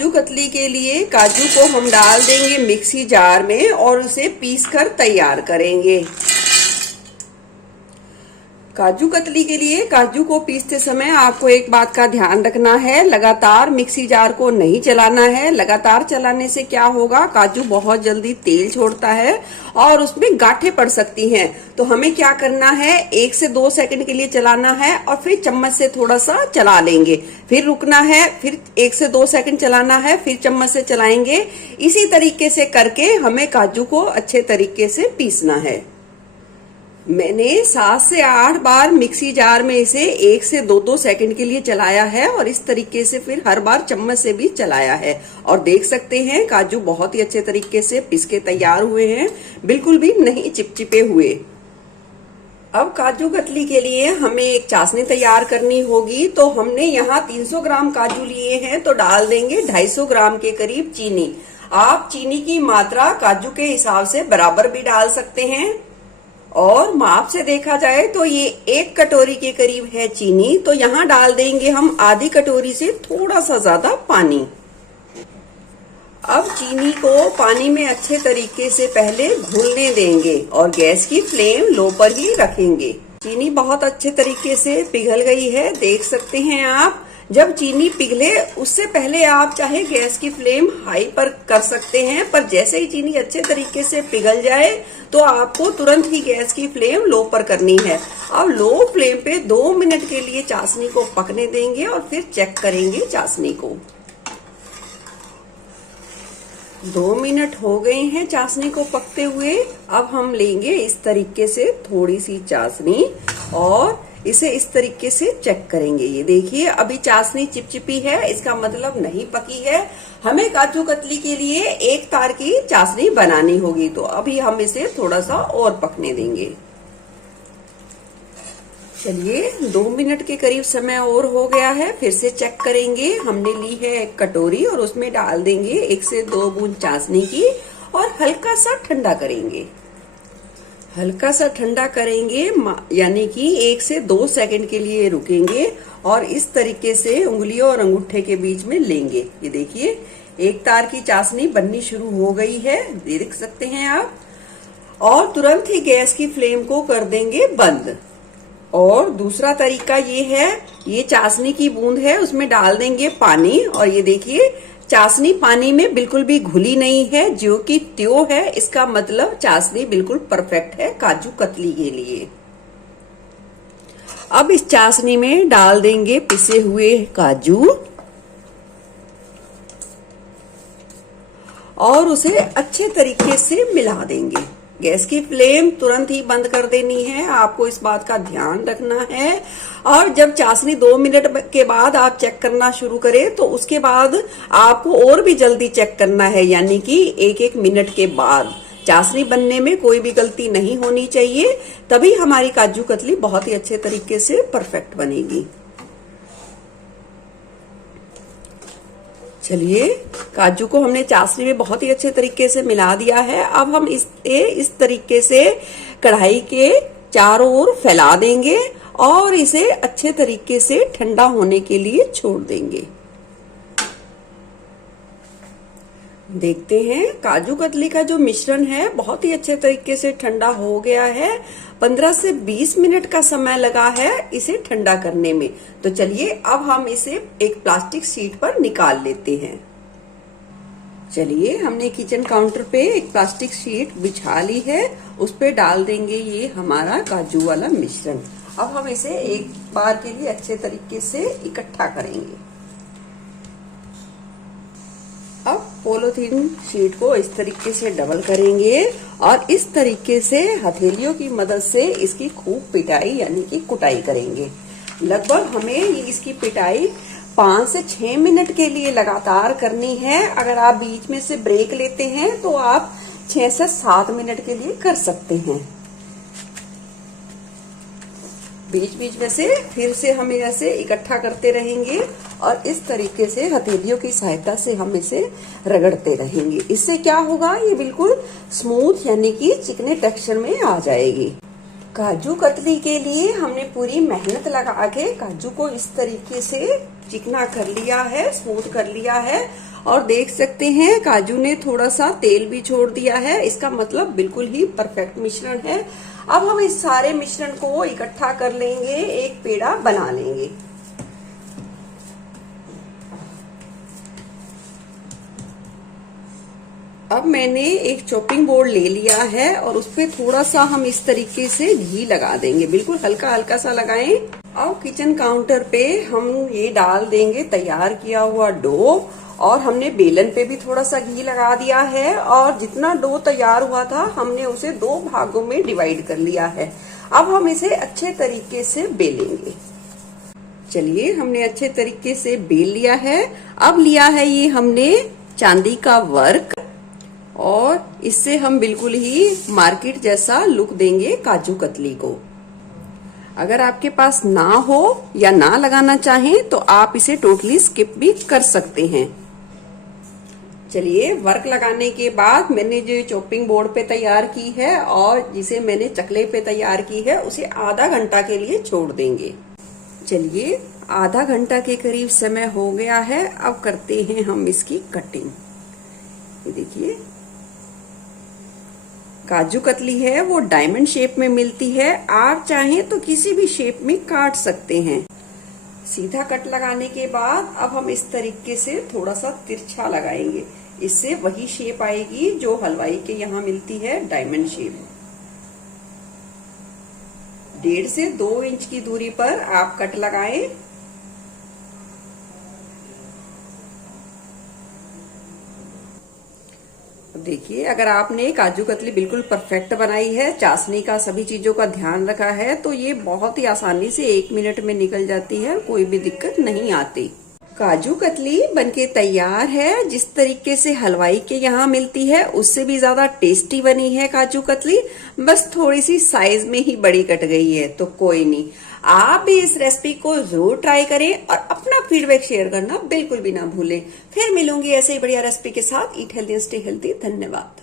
काजू कतली के लिए काजू को हम डाल देंगे मिक्सी जार में और उसे पीसकर तैयार करेंगे। काजू कतली के लिए काजू को पीसते समय आपको एक बात का ध्यान रखना है, लगातार मिक्सी जार को नहीं चलाना है। लगातार चलाने से क्या होगा, काजू बहुत जल्दी तेल छोड़ता है और उसमें गांठें पड़ सकती हैं। तो हमें क्या करना है, 1 से 2 सेकंड के लिए चलाना है और फिर चम्मच से थोड़ा सा चला लेंगे, फिर रुकना है, फिर 1 से 2 सेकंड चलाना है, फिर चम्मच से चलाएंगे। इसी तरीके से करके हमें काजू को अच्छे तरीके से पीसना है। मैंने 7 से 8 बार मिक्सी जार में इसे 1 से 2 सेकंड के लिए चलाया है और इस तरीके से फिर हर बार चम्मच से भी चलाया है। और देख सकते हैं काजू बहुत ही अच्छे तरीके से पिस के तैयार हुए हैं, बिल्कुल भी नहीं चिपचिपे हुए। अब काजू कतली के लिए हमें एक चाशनी तैयार करनी होगी। तो हमने यहाँ 300 ग्राम काजू लिए हैं, तो डाल देंगे 250 ग्राम के करीब चीनी। आप चीनी की मात्रा काजू के हिसाब से बराबर भी डाल सकते हैं। और माप से देखा जाए तो ये 1 कटोरी के करीब है चीनी, तो यहाँ डाल देंगे हम आधी कटोरी से थोड़ा सा ज्यादा पानी। अब चीनी को पानी में अच्छे तरीके से पहले घुलने देंगे और गैस की फ्लेम लो पर ही रखेंगे। चीनी बहुत अच्छे तरीके से पिघल गई है, देख सकते हैं आप। जब चीनी पिघले उससे पहले आप चाहे गैस की फ्लेम हाई पर कर सकते हैं, पर जैसे ही चीनी अच्छे तरीके से पिघल जाए तो आपको तुरंत ही गैस की फ्लेम लो पर करनी है। अब लो फ्लेम पे 2 मिनट के लिए चाशनी को पकने देंगे और फिर चेक करेंगे चाशनी को। 2 मिनट हो गए हैं चाशनी को पकते हुए। अब हम लेंगे इस तरीके से थोड़ी सी चाशनी और इसे इस तरीके से चेक करेंगे। ये देखिए अभी चाशनी चिपचिपी है, इसका मतलब नहीं पकी है। हमें काजू कतली के लिए 1 तार की चाशनी बनानी होगी, तो अभी हम इसे थोड़ा सा और पकने देंगे। चलिए 2 मिनट के करीब समय और हो गया है, फिर से चेक करेंगे। हमने ली है 1 कटोरी और उसमें डाल देंगे 1 से 2 बूंद चाशनी की और हल्का सा ठंडा करेंगे। हल्का सा ठंडा करेंगे यानी कि 1 से 2 सेकंड के लिए रुकेंगे और इस तरीके से उंगलियों और अंगूठे के बीच में लेंगे। ये देखिए 1 तार की चाशनी बननी शुरू हो गई है, देख सकते हैं आप। और तुरंत ही गैस की फ्लेम को कर देंगे बंद। और दूसरा तरीका ये है, ये चाशनी की बूंद है उसमें डाल देंगे पानी और ये देखिए चाशनी पानी में बिल्कुल भी घुली नहीं है, जो कि त्यों है, इसका मतलब चाशनी बिल्कुल परफेक्ट है काजू कतली के लिए। अब इस चाशनी में डाल देंगे पिसे हुए काजू और उसे अच्छे तरीके से मिला देंगे। गैस की फ्लेम तुरंत ही बंद कर देनी है, आपको इस बात का ध्यान रखना है। और जब चाशनी 2 मिनट के बाद आप चेक करना शुरू करें तो उसके बाद आपको और भी जल्दी चेक करना है, यानी कि 1-1 मिनट के बाद। चाशनी बनने में कोई भी गलती नहीं होनी चाहिए, तभी हमारी काजू कतली बहुत ही अच्छे तरीके से परफेक्ट बनेगी। चलिए काजू को हमने चाशनी में बहुत ही अच्छे तरीके से मिला दिया है। अब हम इस तरीके से कढ़ाई के चारों ओर फैला देंगे और इसे अच्छे तरीके से ठंडा होने के लिए छोड़ देंगे। देखते हैं काजू कतली का जो मिश्रण है बहुत ही अच्छे तरीके से ठंडा हो गया है। 15 से 20 मिनट का समय लगा है इसे ठंडा करने में। तो चलिए अब हम इसे एक प्लास्टिक शीट पर निकाल लेते हैं। चलिए हमने किचन काउंटर पे एक प्लास्टिक शीट बिछा ली है, उस पे डाल देंगे ये हमारा काजू वाला मिश्रण। अब हम इसे एक बार के लिए अच्छे तरीके से इकट्ठा करेंगे। अब पॉलीथीन शीट को इस तरीके से डबल करेंगे और इस तरीके से हथेलियों की मदद से इसकी खूब पिटाई यानी कि कुटाई करेंगे। लगभग हमें इसकी पिटाई 5 से 6 मिनट के लिए लगातार करनी है। अगर आप बीच में से ब्रेक लेते हैं तो आप 6 से 7 मिनट के लिए कर सकते हैं। बीच बीच में से फिर से हम ऐसे इकट्ठा करते रहेंगे और इस तरीके से हथेलियों की सहायता से हम इसे रगड़ते रहेंगे। इससे क्या होगा, ये बिल्कुल स्मूथ यानी कि चिकने टेक्सचर में आ जाएगी। काजू कतली के लिए हमने पूरी मेहनत लगा के काजू को इस तरीके से चिकना कर लिया है, स्मूथ कर लिया है और देख सकते हैं काजू ने थोड़ा सा तेल भी छोड़ दिया है, इसका मतलब बिल्कुल ही परफेक्ट मिश्रण है। अब हम इस सारे मिश्रण को इकट्ठा कर लेंगे, एक पेड़ा बना लेंगे। अब मैंने एक चॉपिंग बोर्ड ले लिया है और उस पर थोड़ा सा हम इस तरीके से घी लगा देंगे, बिल्कुल हल्का हल्का सा लगाएं। अब किचन काउंटर पे हम ये डाल देंगे तैयार किया हुआ डो, और हमने बेलन पे भी थोड़ा सा घी लगा दिया है, और जितना डो तैयार हुआ था हमने उसे 2 भागों में डिवाइड कर लिया है। अब हम इसे अच्छे तरीके से बेलेंगे। चलिए, हमने अच्छे तरीके से बेल लिया है। अब लिया है ये हमने चांदी का वर्क, और इससे हम बिल्कुल ही मार्केट जैसा लुक देंगे काजू कतली को। अगर आपके पास ना हो या ना लगाना चाहें तो आप इसे टोटली स्किप भी कर सकते हैं। चलिए, वर्क लगाने के बाद मैंने जो चॉपिंग बोर्ड पे तैयार की है और जिसे मैंने चकले पे तैयार की है, उसे आधा घंटा के लिए छोड़ देंगे। चलिए, आधा घंटा के करीब समय हो गया है। अब करते हैं हम इसकी कटिंग। ये देखिए, काजू कतली है वो डायमंड शेप में मिलती है, आप चाहें तो किसी भी शेप में काट सकते हैं। सीधा कट लगाने के बाद अब हम इस तरीके से थोड़ा सा तिरछा लगाएंगे, इससे वही शेप आएगी जो हलवाई के यहाँ मिलती है, डायमंड शेप। 1.5 से 2 इंच की दूरी पर आप कट लगाएं। देखिए, अगर आपने काजू कतली बिल्कुल परफेक्ट बनाई है, चाशनी का सभी चीजों का ध्यान रखा है, तो ये बहुत ही आसानी से 1 मिनट में निकल जाती है, कोई भी दिक्कत नहीं आती। काजू कतली बनके तैयार है। जिस तरीके से हलवाई के यहाँ मिलती है उससे भी ज्यादा टेस्टी बनी है काजू कतली, बस थोड़ी सी साइज में ही बड़ी कट गई है, तो कोई नहीं। आप भी इस रेसिपी को जरूर ट्राई करें और अपना फीडबैक शेयर करना बिल्कुल भी ना भूलें। फिर मिलूंगी ऐसे ही बढ़िया रेसिपी के साथ। Eat healthy, stay healthy. धन्यवाद।